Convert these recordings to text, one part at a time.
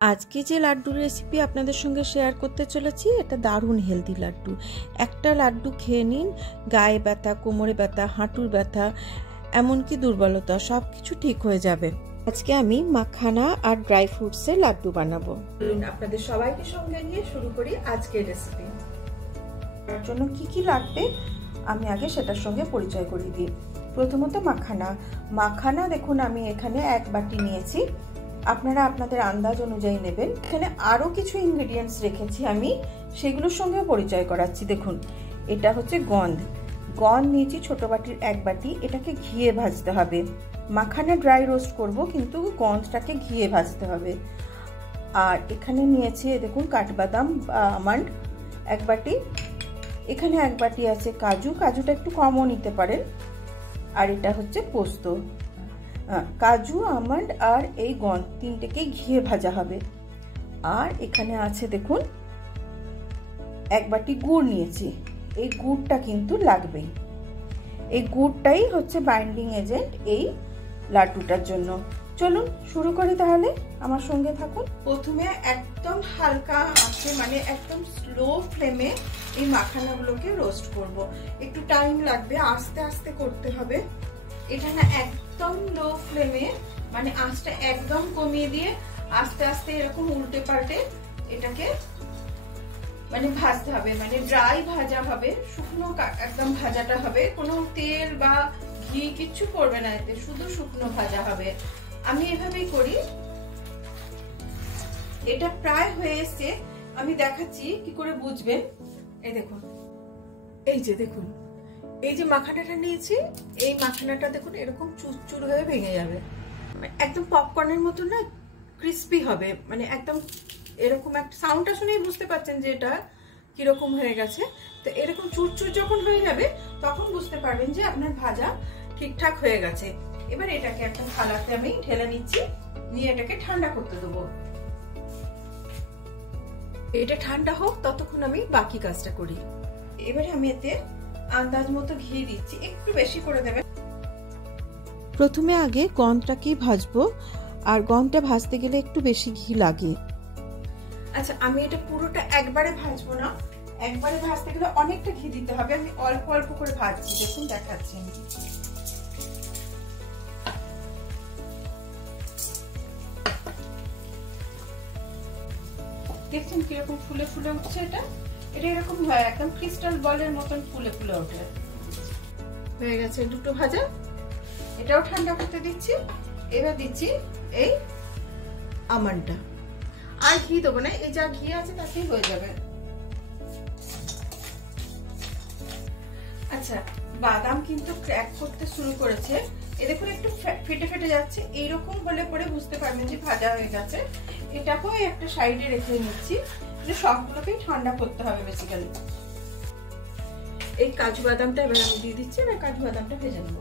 আজকে যে লাড্ডুর রেসিপি আপনাদের সঙ্গে শেয়ার করতে চলেছি, এটা দারুণ হেলদি লাড্ডু। একটা লাড্ডু খেয়ে নিন, গায়ে ব্যথা, কোমরে ব্যথা, হাঁটুর ব্যথা, এমনকি দুর্বলতা সব কিছু ঠিক হয়ে যাবে। আজকে আমি মাখানা আর ড্রাই ফ্রুটসের লাড্ডু বানাবো। আপনাদের সবাইকে সঙ্গে নিয়ে শুরু করি আজকের রেসিপি। তার জন্য কি কি লাগবে আমি আগে সেটার সঙ্গে পরিচয় করিয়ে দিই। প্রথমত মাখানা দেখুন, আমি এখানে 1 বাটি নিয়েছি। আপনারা আপনাদের আন্দাজ অনুযায়ী নেবেন। এখানে আরও কিছু ইনগ্রেডিয়েন্টস রেখেছি, আমি সেগুলোর সঙ্গেও পরিচয় করাচ্ছি। দেখুন, এটা হচ্ছে গন্ধ নিয়েছি ছোট বাটির 1 বাটি। এটাকে ঘিয়ে ভাজতে হবে। মাখানা ড্রাই রোস্ট করব, কিন্তু গন্ধটাকে ঘিয়ে ভাজতে হবে। আর এখানে নিয়েছি দেখুন কাঠবাদাম বা আমন্ড 1 বাটি। এখানে 1 বাটি আছে কাজুটা একটু কমও নিতে পারেন। আর এটা হচ্ছে পোস্ত। কাজু, আমন্ড আর এই গন্ধ তিনটেকেই ঘিয়ে ভাজা হবে। আর এখানে আছে দেখুন 1 বাটি গুড় নিয়েছি। এই গুড়টা কিন্তু লাগবেই। এই গুড়টাই হচ্ছে বাইন্ডিং এজেন্ট এই লাড্ডুটার জন্য। চলুন শুরু করি তাহলে, আমার সঙ্গে থাকুন। প্রথমে একদম হালকা আঁচে, মানে একদম স্লো ফ্লেমে এই মাখানাগুলোকে রোস্ট করব। একটু টাইম লাগবে, আস্তে আস্তে করতে হবে। এটা না একদম লো ফ্লেমে, মানে আঁচটা একদম কমিয়ে দিয়ে আস্তে আস্তে এরকম উল্টে পাল্টে এটাকে মানে ভাজতে হবে। মানে ড্রাই ভাজা হবে, শুকনো একদম ভাজাটা হবে। কোনো তেল বা ঘি কিচ্ছু পড়বে না এতে, শুধু শুকনো ভাজা হবে। আমি এভাবেই করি। এটা প্রায় হয়ে এসছে, আমি দেখাচ্ছি কি করে বুঝবেন। এই দেখুন, এই যে দেখুন, এই যে মাখানাটা নিয়েছি, এই মাখানাটা দেখুন এরকম চুরচুর হয়ে ভেঙে যাবে। একদম পপকর্নের মতো না, ক্রিস্পি হবে। মানে একদম এরকম একটা সাউন্ডটা শুনেই বুঝতে পারছেন যে এটা কিরকম হয়ে গেছে। তো এরকম চুরচুর যখন হয়ে যাবে তখন বুঝতে পারবেন যে আপনার ভাজা ঠিকঠাক হয়ে গেছে। এবার এটাকে একটা থালাতে আমি ঢেলে নিচ্ছি, নিয়ে এটাকে ঠান্ডা করতে দেবো। এটা ঠান্ডা হোক, ততক্ষণ আমি বাকি কাজটা করি। এবারে আমি এতে আন্দাজ মতো ঘি দিচ্ছি, একটু বেশি করে দেবেন। প্রথমে আগে গন্ধটাকেই ভাজবো, আর গন্ধটা ভাজতে গেলে একটু বেশি ঘি লাগে। আচ্ছা, আমি এটা পুরোটা একবারে ভাজবো না, একবারে ভাজতে গেলে অনেকটা ঘি দিতে হবে। আমি অল্প অল্প করে ভাজছি, দেখুন দেখাচ্ছি আমি। দেখছেন কিরকম ফুলে ফুলে উঠছে। এটা এরকম হয়, একদম ক্রিস্টাল বলের মতন ফুলে ফুলে ওঠে। হয়ে গেছে দুটো ভাজা, এটাও ঠান্ডা করতে দিচ্ছি। এবার দিচ্ছি এই আমন্ডটা। আর ঘি দেবো না, এই যা ঘি আছে তাতেই হয়ে যাবে। আচ্ছা, বাদাম কিন্তু ক্র্যাক করতে শুরু করেছে। এ দেখুন একটু ফেটে ফেটে যাচ্ছে। এইরকম হলে পরে বুঝতে পারবেন যে ভাজা হয়ে গেছে। এটাকেও একটা সাইডে রেখে নিচ্ছি। সবগুলোকেই ঠান্ডা করতে হবে বেসিক্যালি। এই কাজু বাদামটা এবার আমি দিয়ে দিচ্ছি, এবার কাজু বাদামটা ভেজে নেব।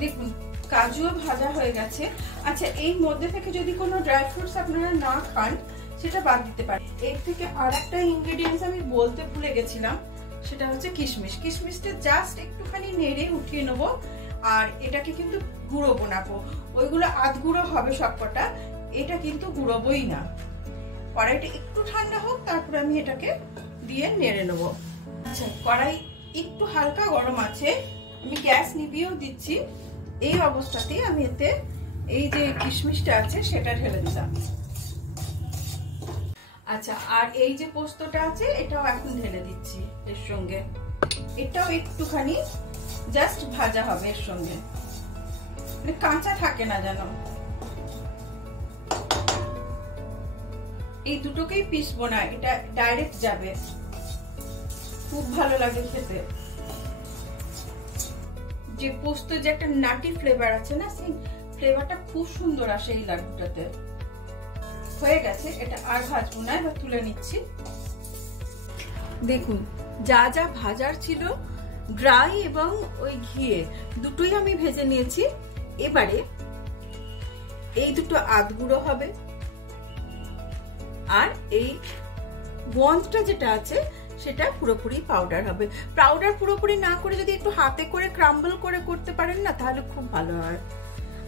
দেখুন কাজুও ভাজা হয়ে গেছে। আচ্ছা, এই মধ্যে থেকে যদি কোনো ড্রাই ফ্রুটস আপনারা না খান সেটা বাদ দিতে পারেন। এর থেকে আর একটা ইনগ্রেডিয়েন্টস আমি বলতে ভুলে গেছিলাম, সেটা হচ্ছে কিশমিশ। কিশমিশটা জাস্ট একটুখানি নেড়ে উঠিয়ে নেব। আর এটাকে কিন্তু গুঁড়ো বানাবো, ওইগুলো আধ গুঁড়ো হবে সবকটা, এটা কিন্তু গুঁড়োবই না। কড়াইটা একটু ঠান্ডা হোক, তারপরে আমি এটাকে দিয়ে নেড়ে নেব। আচ্ছা, কড়াই একটু হালকা গরম আছে, আমি গ্যাস নিভিয়েও দিচ্ছি। এই অবস্থাতেই আমি এতে এই যে কিশমিশটা আছে সেটা ঢেলে দিলাম। আচ্ছা, আর এই যে পোস্তটা আছে এটাও এখন ঢেলে দিচ্ছি এর সঙ্গে। এটাও একটুখানি জাস্ট ভাজা হবে এর সঙ্গে, মানে কাঁচা থাকে না যেন। এই দুটোকেই পিসবো না, এটা ডাইরেক্ট যাবে। খুব ভালো লাগে খেতে। যে পোস্ত যে একটা নাটি ফ্লেভার আছে না, সেই ফ্লেভারটা খুব সুন্দর আসে এই লাড্ডুটাতে। হয়ে গেছে, এটা আর ভাজবো না, এবার তুলে নিচ্ছি। দেখুন যা যা ভাজার ছিল, ড্রাই এবং ওই ঘিয়ে দুটোই আমি ভেজে নিয়েছি। এবারে এই দুটো আধ গুঁড়ো হবে, আর এই গন্ধটা যেটা আছে সেটা পুরোপুরি পাউডার হবে। পাউডার পুরোপুরি না করে যদি একটু হাতে করে ক্রাম্বল করে করতে পারেন না, তাহলে খুব ভালো হয়।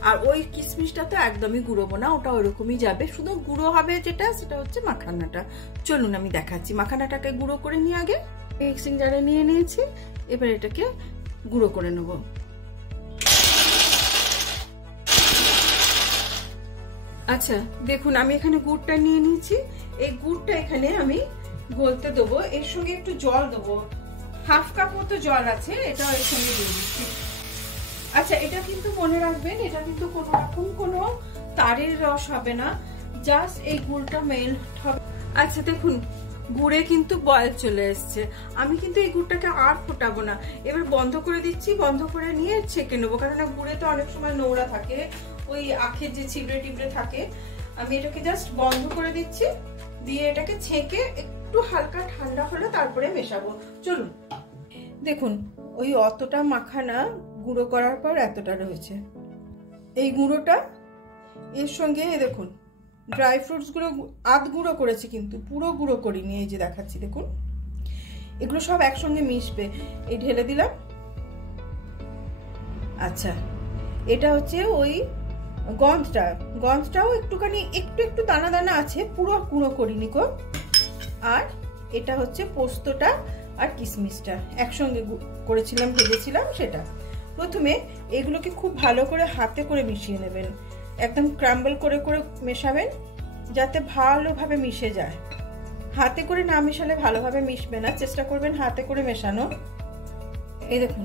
আর ওই কিশমিশটা তো একদমই গুঁড়োবো না, ওটা ওরকমই যাবে, শুধু গুঁড়ো হবে যেটা সেটা হচ্ছে মাখানাটা। চলুন আমি দেখাচ্ছি। মাখানাটাকে গুঁড়ো করে নিয়ে আগে মিক্সিং জারে নিয়ে নিয়েছি, এবার এটাকে গুঁড়ো করে নেব। আচ্ছা দেখুন, আমি এখানে গুড়টা নিয়ে নিয়েছি। এই গুড়টা এখানে আমি গলতে দেবো, এর সঙ্গে একটু জল দেবো, হাফ কাপ মতো জল আছে, এটা এর সঙ্গে দিয়ে দিচ্ছি। আচ্ছা এটা কিন্তু মনে রাখবেন, এটা কিন্তু কোনো রকম কোনো তারের রস হবে না, জাস্ট এই গুড়টা মেল্ট হবে। আচ্ছা দেখুন, গুড়ে কিন্তু বয়েল চলে এসছে। আমি কিন্তু এই গুড়টাকে আর ফোটাবো না, এবার বন্ধ করে দিচ্ছি। বন্ধ করে নিয়ে ছেঁকে নেবো, কারণ গুড়ে তো অনেক সময় নোংরা থাকে, ওই আখের যে ছিবড়ে টিবড়ে থাকে। আমি এটাকে জাস্ট বন্ধ করে দিচ্ছি, দিয়ে এটাকে ছেঁকে একটু হালকা ঠান্ডা হলে তারপরে মেশাবো। চলুন দেখুন, ওই অতটা মাখানা গুঁড়ো করার পর এতটা রয়েছে। এই গুঁড়োটা এর সঙ্গে দেখুন ড্রাই ফ্রুটস গুলো আধ গুঁড়ো করেছি, কিন্তু পুরো গুঁড়ো করিনি। এই যে দেখাচ্ছি দেখুন, এগুলো সব একসঙ্গে মিশবে। এই ঢেলে দিলাম। আচ্ছা এটা হচ্ছে ওই গন্ধটাও একটুখানি একটু দানা দানা আছে, পুরো গুঁড়ো করিনি গো। আর এটা হচ্ছে পোস্তটা আর কিশমিশটা একসঙ্গে করেছিলাম, ভেজেছিলাম সেটা। প্রথমে এগুলোকে খুব ভালো করে হাতে করে মিশিয়ে নেবেন, একদম ক্রাম্বল করে করে মেশাবেন যাতে ভালোভাবে মিশে যায়। হাতে করে না মেশালে ভালোভাবে মিশবে না, চেষ্টা করবেন হাতে করে মেশানো। এই দেখুন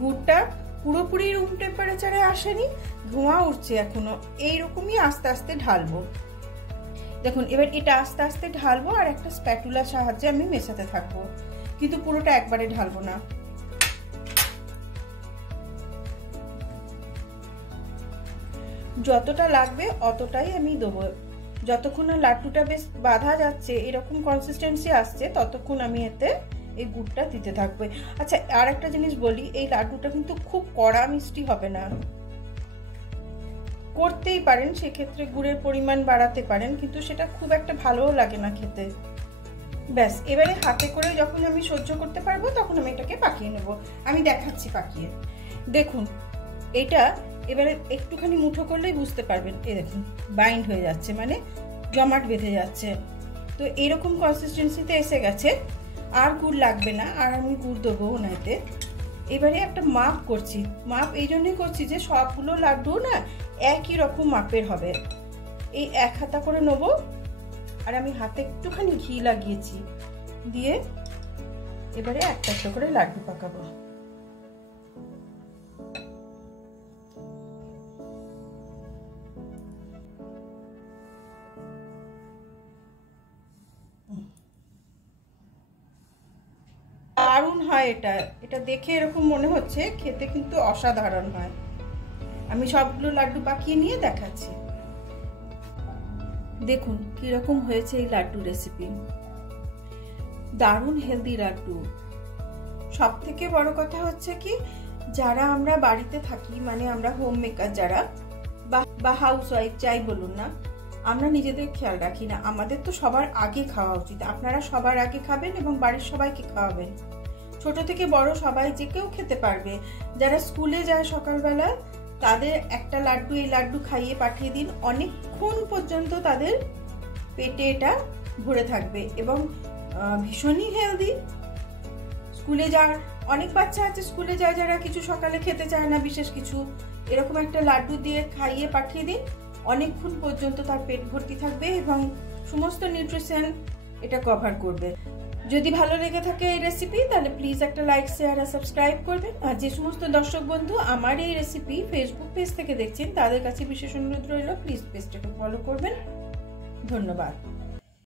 গুড়টা পুরোপুরি রুম টেম্পারেচারে আসেনি, ধোঁয়া উঠছে এখনো, এইরকমই আস্তে আস্তে ঢালবো। দেখুন এবার এটা আস্তে আস্তে ঢালবো, আর একটা স্প্যাটুলার সাহায্যে আমি মেশাতে থাকবো, কিন্তু পুরোটা একবারে ঢালবো না। যতটা লাগবে অতটাই আমি দেবো। যতক্ষণ না লাড্ডুটা বেশ বাঁধা যাচ্ছে, এরকম কনসিস্টেন্সি আসছে, ততক্ষণ আমি এতে এই গুড়টা দিতে থাকবে। আচ্ছা আর একটা জিনিস বলি, এই লাড্ডুটা কিন্তু খুব কড়া মিষ্টি হবে না, করতেই পারেন, সেক্ষেত্রে গুড়ের পরিমাণ বাড়াতে পারেন, কিন্তু সেটা খুব একটা ভালোও লাগে না খেতে। ব্যাস এবারে হাতে করে যখন আমি সহ্য করতে পারবো তখন আমি এটাকে পাকিয়ে নেব। আমি দেখাচ্ছি পাকিয়ে। দেখুন এটা এবারে একটুখানি মুঠো করলেই বুঝতে পারবেন, এই দেখুন বাইন্ড হয়ে যাচ্ছে, মানে জমাট বেঁধে যাচ্ছে। তো এরকম কনসিস্টেন্সিতে এসে গেছে, আর গুড় লাগবে না, আর আমি গুড় দেবো না এতে। এবারে একটা মাপ করছি, মাপ এই জন্যই করছি যে সবগুলো লাড্ডু না একই রকম মাপের হবে। এই 1 হাতা করে নেব, আর আমি হাতে একটুখানি ঘি লাগিয়েছি, দিয়ে এবারে একটা একটা করে লাড্ডু পাকাবো। দারুণ হয় এটা, এটা দেখে এরকম মনে হচ্ছে, খেতে কিন্তু অসাধারণ হয়। আমি সবগুলো লাড্ডু পাকিয়ে নিয়ে দেখাচ্ছি। দেখুন কিরকম হয়েছে এই লাড্ডু রেসিপি, দারুণ হেলদি লাড্ডু। সব থেকে বড় কথা হচ্ছে কি, যারা আমরা বাড়িতে থাকি, মানে আমরা হোম মেকার যারা বা হাউস ওয়াইফ যাই বলুন না, আমরা নিজেদের খেয়াল রাখি না। আমাদের তো সবার আগে খাওয়া উচিত, আপনারা সবার আগে খাবেন এবং বাড়ির সবাইকে খাওয়াবেন। ছোট থেকে বড় সবাই যে কেউ খেতে পারবে। যারা স্কুলে যায় সকালবেলা, তাদের একটা লাড্ডু এই লাড্ডু খাইয়ে পাঠিয়ে দিন, অনেকক্ষণ পর্যন্ত তাদের পেটে এটা ভরে থাকবে এবং ভীষণই হেলদি। স্কুলে যাওয়ার অনেক বাচ্চা আছে, স্কুলে যায় যারা কিছু সকালে খেতে চায় না বিশেষ কিছু, এরকম একটা লাড্ডু দিয়ে খাইয়ে পাঠিয়ে দিন, অনেকক্ষণ পর্যন্ত তার পেট ভর্তি থাকবে এবং সমস্ত নিউট্রিশন এটা কভার করবে। যদি ভালো লেগে থাকে এই রেসিপি, তাহলে প্লিজ একটা লাইক, শেয়ার আর সাবস্ক্রাইব করবেন। আর যে সমস্ত দর্শক বন্ধু আমার এই রেসিপি ফেসবুক পেজ থেকে দেখছেন, তাদের কাছে বিশেষ অনুরোধ রইল, প্লিজ পেজটাকে ফলো করবেন। ধন্যবাদ।